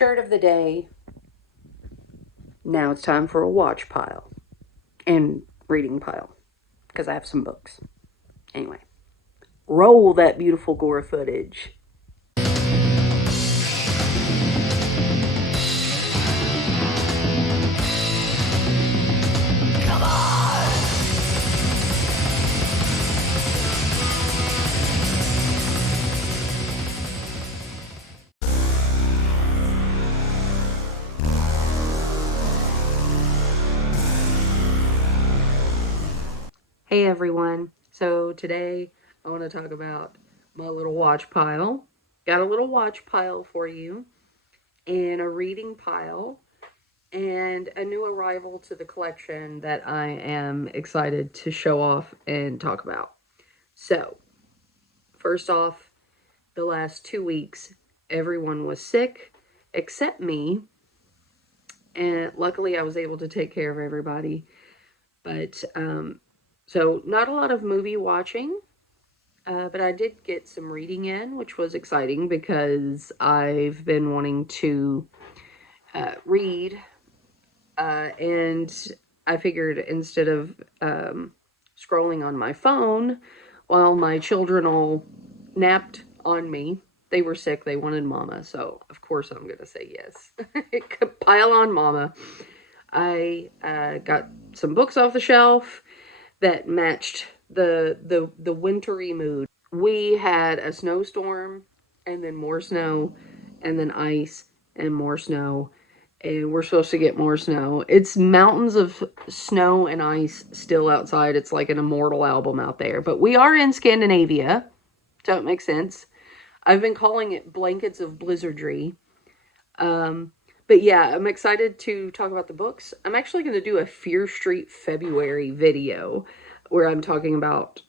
Shirt of the day. Now it's time for a watch pile and reading pile because I have some books. Anyway, roll that beautiful gore footage. Come on! Hey everyone, so today I want to talk about my little watch pile. Got a little watch pile for you, and a reading pile, and a new arrival to the collection that I am excited to show off and talk about. So, first off, the last 2 weeks, everyone was sick except me, and luckily I was able to take care of everybody. But, so not a lot of movie watching, but I did get some reading in, which was exciting because I've been wanting to read, and I figured instead of scrolling on my phone while my children all napped on me, they were sick, they wanted mama, so of course I'm gonna say yes. Pile on mama. I got some books off the shelf that matched the wintry mood. We had a snowstorm, and then more snow, and then ice, and more snow, and we're supposed to get more snow. It's mountains of snow and ice still outside. It's like an Immortal album out there, but we are in Scandinavia, so it makes sense. I've been calling it blankets of blizzardry. But yeah, I'm excited to talk about the books. I'm actually going to do a Fear Street February video where I'm talking about,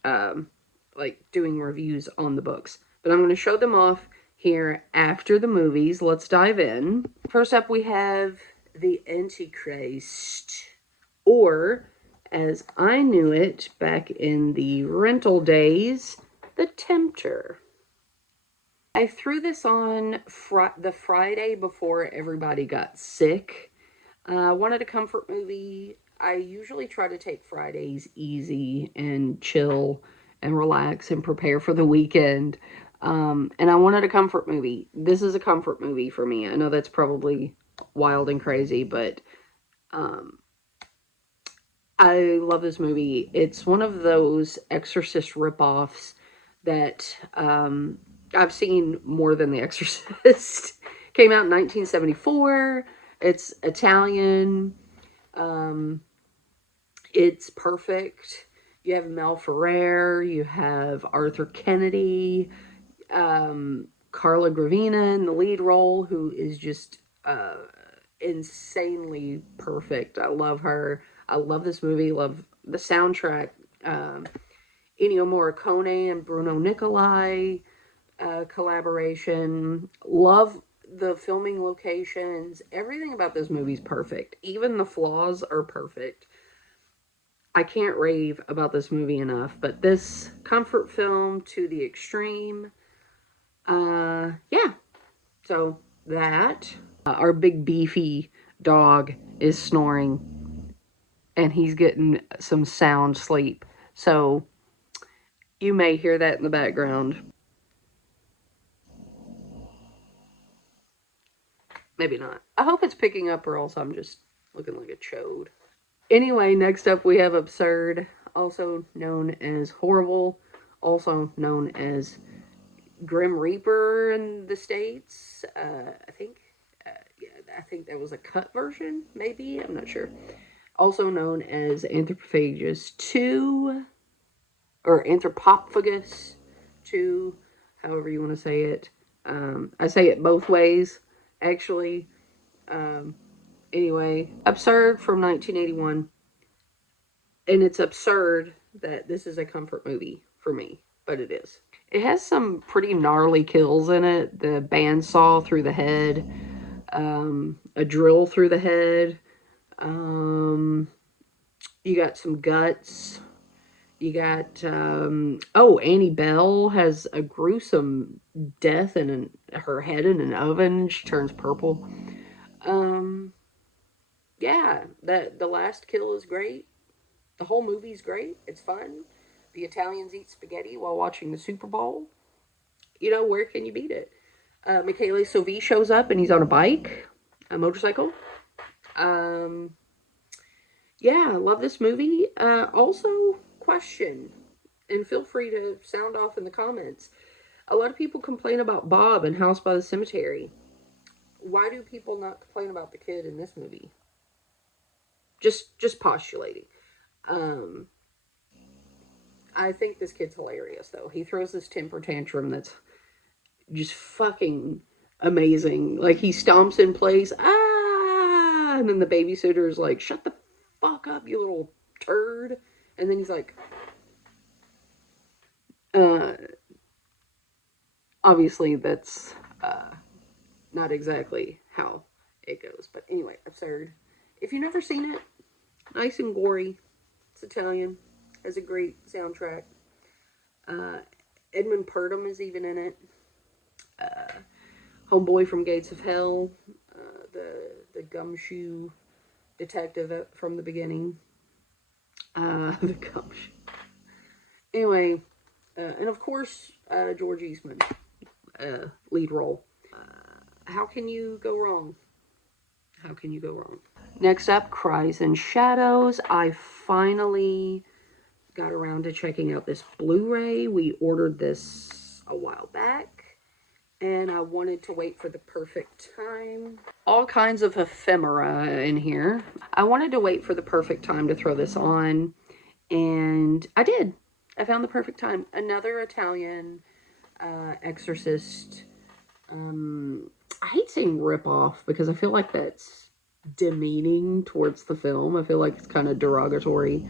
like, doing reviews on the books. But I'm going to show them off here after the movies. Let's dive in. First up, we have the Antichrist, or, as I knew it back in the rental days, the Tempter. I threw this on the Friday before everybody got sick. I wanted a comfort movie. I usually try to take Fridays easy and chill and relax and prepare for the weekend. And I wanted a comfort movie. This is a comfort movie for me. I know that's probably wild and crazy, but I love this movie. It's one of those Exorcist ripoffs that I've seen more than The Exorcist. Came out in 1974. It's Italian. It's perfect. You have Mel Ferrer. You have Arthur Kennedy. Carla Gravina in the lead role, who is just insanely perfect. I love her. I love this movie. Love the soundtrack. Ennio Morricone and Bruno Nicolai collaboration. Love the filming locations. Everything about this movie is perfect. Even the flaws are perfect. I can't rave about this movie enough, but this comfort film to the extreme. Yeah. So that our big beefy dog is snoring, and he's getting some sound sleep. So you may hear that in the background. Maybe not. I hope it's picking up, or else I'm just looking like a chode. Anyway, next up we have Absurd, also known as Horrible, also known as Grim Reaper in the States. I think that was a cut version, maybe? I'm not sure. Also known as Anthropophagus 2, or Anthropophagus 2, however you want to say it. I say it both ways, actually. Anyway, Absurd from 1981. And it's absurd that this is a comfort movie for me, but it is. It has some pretty gnarly kills in it. The bandsaw through the head, a drill through the head. You got some guts. You got, oh, Annie Bell has a gruesome death in her head in an oven. She turns purple. Um, yeah, the last kill is great. The whole movie's great. It's fun. The Italians eat spaghetti while watching the Super Bowl. You know, where can you beat it? Michele Sophie shows up and he's on a bike, a motorcycle. Um, yeah, love this movie. Also, question, and feel free to sound off in the comments. A lot of people complain about Bob and House by the Cemetery. Why do people not complain about the kid in this movie? Just postulating. Um, I think this kid's hilarious, though. He throws this temper tantrum that's just fucking amazing. Like, he stomps in place, ah, and then the babysitter's like, shut the fuck up, you little turd. And then he's like, uh, obviously that's not exactly how it goes. But anyway, absurd. If you've never seen it, nice and gory. It's Italian. Has a great soundtrack. Uh, Edmund Purdom is even in it. Homeboy from Gates of Hell. The gumshoe detective from the beginning. The gumshoe. Anyway, and of course, George Eastman, lead role. How can you go wrong? How can you go wrong? Next up, Cries and Shadows. I finally got around to checking out this Blu-ray. We ordered this a while back, and I wanted to wait for the perfect time. All kinds of ephemera in here. I wanted to wait for the perfect time to throw this on, and I did. I found the perfect time. Another Italian Exorcist. I hate saying ripoff because I feel like that's demeaning towards the film. I feel like it's kind of derogatory.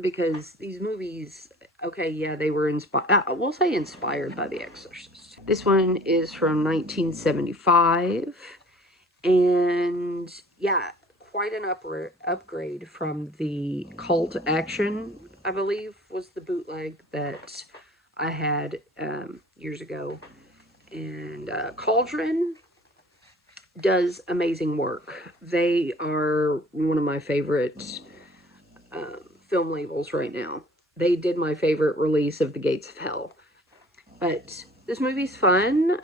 Because these movies, okay, yeah, they were inspired, we'll say inspired by The Exorcist. This one is from 1975, and yeah, quite an upgrade from the Cult Action, I believe, was the bootleg that I had years ago. And Cauldron does amazing work. They are one of my favorite film labels right now. They did my favorite release of The Gates of Hell. But this movie's fun.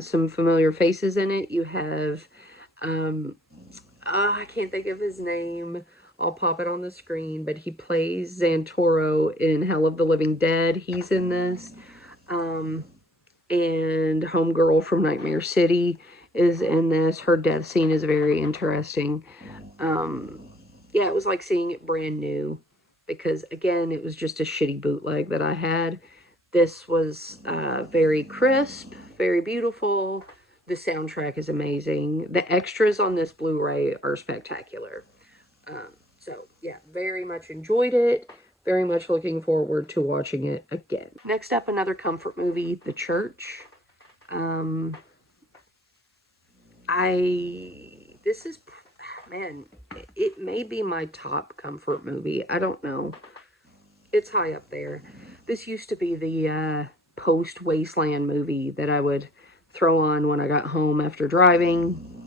Some familiar faces in it. You have, I can't think of his name. I'll pop it on the screen. But he plays Xantoro in Hell of the Living Dead. He's in this. And Homegirl from Nightmare City is in this. Her death scene is very interesting. Yeah, it was like seeing it brand new because, again, it was just a shitty bootleg that I had. This was very crisp, very beautiful. The soundtrack is amazing. The extras on this Blu-ray are spectacular. So, yeah, very much enjoyed it. Very much looking forward to watching it again. Next up, another comfort movie, The Church. This is, man, it may be my top comfort movie. I don't know. It's high up there. This used to be the post-Wasteland movie that I would throw on when I got home after driving.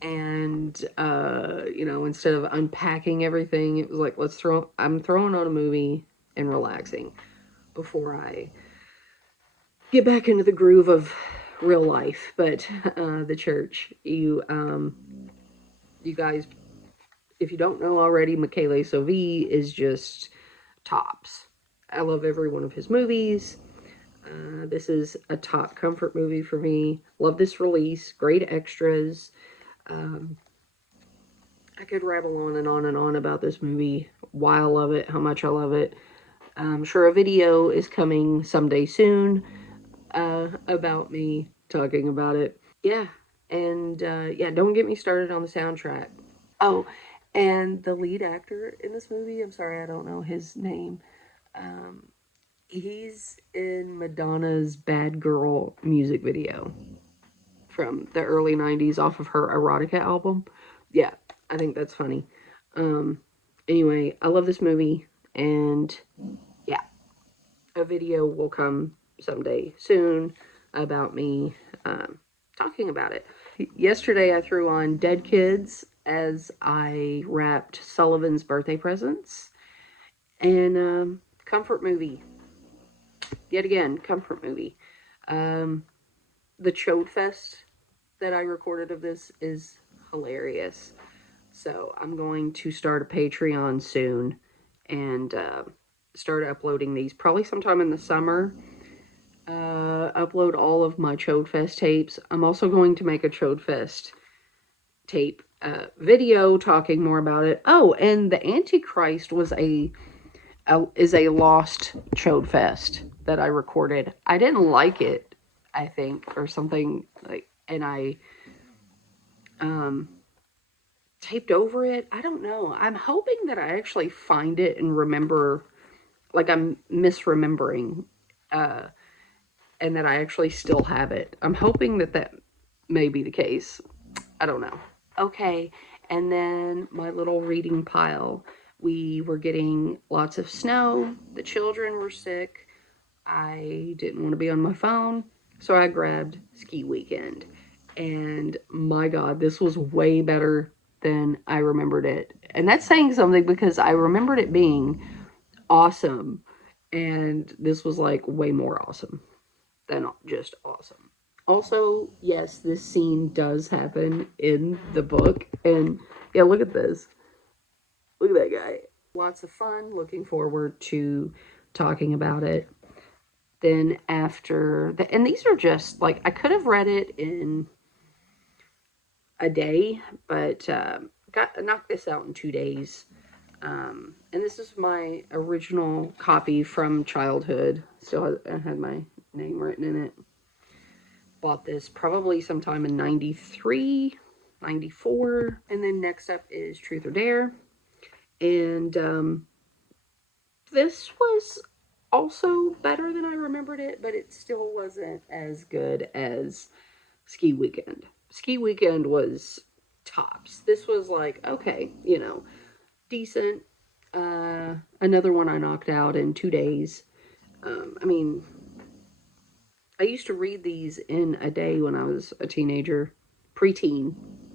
And, you know, instead of unpacking everything, it was like, I'm throwing on a movie and relaxing before I get back into the groove of real life. But The Church, you guys, if you don't know already, Michele Sophie is just tops. I love every one of his movies. This is a top comfort movie for me. Love this release. Great extras. I could rabble on and on and on about this movie. Why I love it, how much I love it. I'm sure a video is coming someday soon about me talking about it. Yeah, and yeah, don't get me started on the soundtrack. Oh, and the lead actor in this movie, I'm sorry, I don't know his name. He's in Madonna's Bad Girl music video from the early 90s off of her Erotica album. Yeah, I think that's funny. And Anyway, I love this movie, and yeah, a video will come someday soon about me talking about it. Yesterday, I threw on Dead Kids as I wrapped Sullivan's birthday presents, and comfort movie. Yet again, comfort movie. The Chode Fest that I recorded of this is hilarious. So I'm going to start a Patreon soon and start uploading these probably sometime in the summer. Upload all of my Chode Fest tapes. I'm also going to make a Chode Fest tape video talking more about it. Oh, and the Antichrist was is a lost Chode Fest that I recorded. I didn't like it, I think, or something like, and I taped over it. I don't know. I'm hoping that I actually find it and remember, like I'm misremembering, and that I actually still have it. I'm hoping that that may be the case. I don't know. Okay, and then my little reading pile. We were getting lots of snow. The children were sick. I didn't want to be on my phone, so I grabbed Ski Weekend. And my God, this was way better than I remembered it. And that's saying something because I remembered it being awesome. And this was like way more awesome than just awesome. Also, yes, this scene does happen in the book. And yeah, look at this. Look at that guy. Lots of fun. Looking forward to talking about it. Then after the, and these are just like, I could have read it in a day, but knocked this out in 2 days. And this is my original copy from childhood. Still had my name written in it. Bought this probably sometime in 93, 94. And then next up is Truth or Dare. And this was also better than I remembered it, but it still wasn't as good as Ski Weekend. Ski Weekend was tops. This was like, okay, you know, decent. Another one I knocked out in 2 days. I mean, I used to read these in a day when I was a teenager, preteen,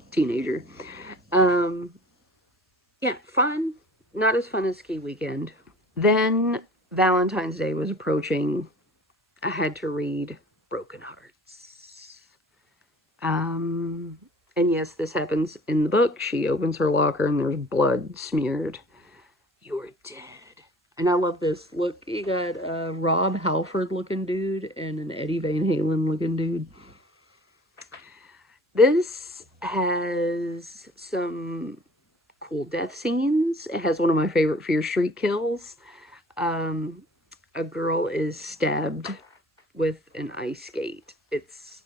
teenager. Yeah, fun. Not as fun as Ski Weekend. Then Valentine's Day was approaching. I had to read Broken Hearts. And yes, this happens in the book. She opens her locker and there's blood smeared. You're dead. And I love this. Look, you got a Rob Halford looking dude and an Eddie Van Halen looking dude. This has some cool death scenes. It has one of my favorite Fear Street kills. A girl is stabbed with an ice skate. It's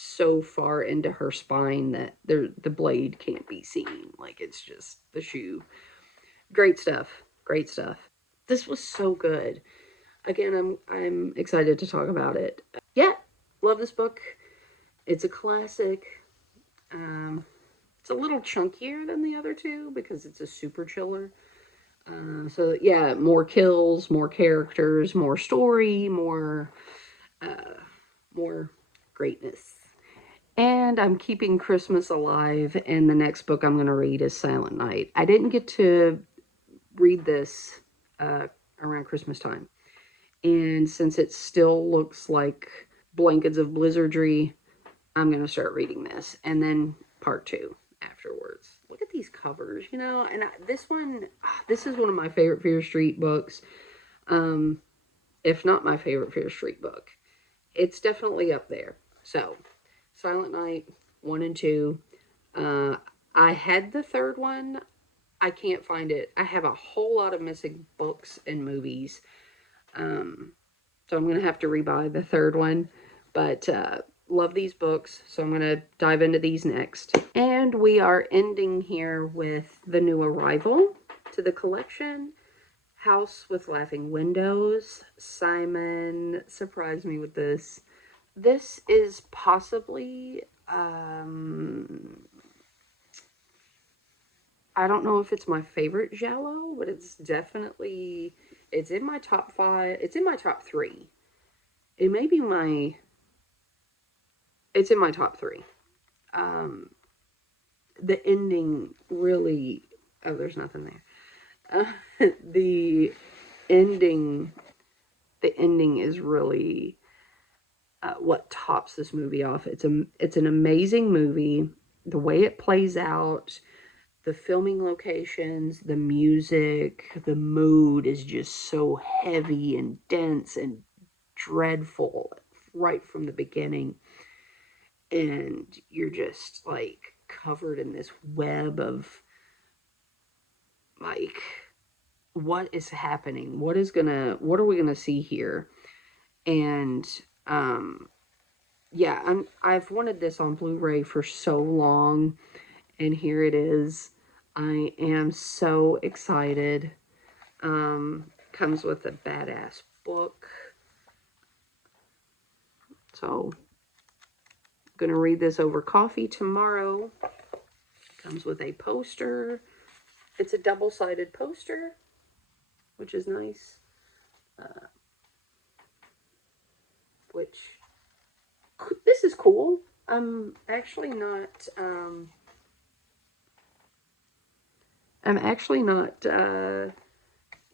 so far into her spine that the blade can't be seen. Like, it's just the shoe. Great stuff. Great stuff. This was so good. Again, I'm excited to talk about it. Yeah, love this book. It's a classic. It's a little chunkier than the other two because it's a super chiller. So yeah, more kills, more characters, more story, more greatness. And I'm keeping Christmas alive, and the next book I'm going to read is Silent Night. I didn't get to read this around Christmas time. And since it still looks like blankets of blizzardry, I'm going to start reading this. And then part 2 afterwards. Look at these covers, you know. And this is one of my favorite Fear Street books. If not my favorite Fear Street book. It's definitely up there. So, Silent Night 1 and 2. I had the third one. I can't find it. I have a whole lot of missing books and movies. So I'm going to have to rebuy the third one. But love these books, so I'm going to dive into these next. And we are ending here with the new arrival to the collection. House with Laughing Windows. Simon surprised me with this. This is possibly, I I don't know if it's my favorite giallo, but it's definitely, it's in my top 5. It's in my top 3. It may be my, it's in my top 3. The ending really, oh, there's nothing there. The ending is really what tops this movie off. It's an amazing movie. The way it plays out, the filming locations, the music, the mood is just so heavy and dense and dreadful right from the beginning. And you're just like covered in this web of like, what is happening? What are we gonna see here? And yeah, I've wanted this on Blu-ray for so long, and here it is. I am so excited. Comes with a badass book. So, I'm gonna read this over coffee tomorrow. Comes with a poster. It's a double-sided poster, which is nice. This is cool. I'm actually not,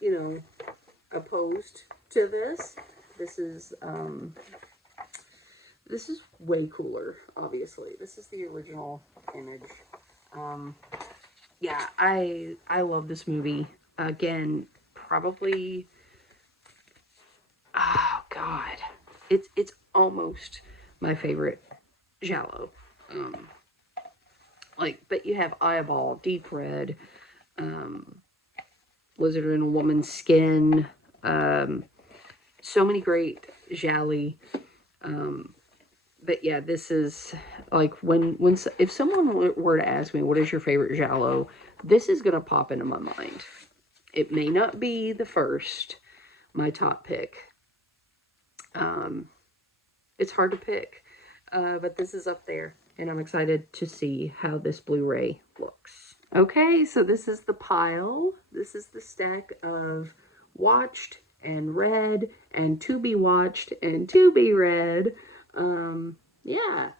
you know, opposed to this. This is way cooler, obviously. This is the original image. Yeah, I love this movie. Again, probably, oh God, it's almost my favorite giallo. But you have Eyeball, Deep Red, Lizard in a Woman's Skin, so many great gialli. But yeah, this is like if someone were to ask me, what is your favorite giallo? This is going to pop into my mind. It may not be the first, my top pick. It's hard to pick, but this is up there, and I'm excited to see how this Blu-ray looks. Okay, so this is the pile. This is the stack of watched and read and to be watched and to be read. Yeah,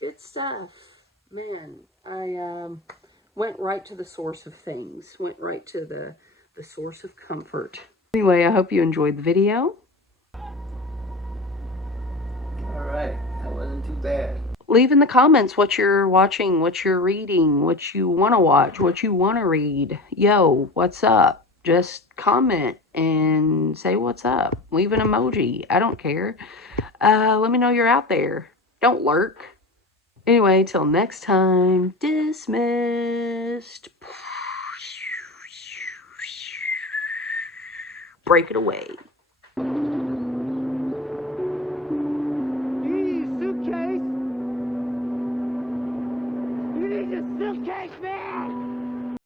good stuff. Man, I went right to the source of things. Went right to the source of comfort. Anyway, I hope you enjoyed the video. Alright, that wasn't too bad. Leave in the comments what you're watching, what you're reading, what you want to watch, what you want to read. Yo, what's up? Just comment and say what's up. Leave an emoji. I don't care. Let me know you're out there. Don't lurk. Anyway, till next time, dismissed. Break it away. Suitcase, man!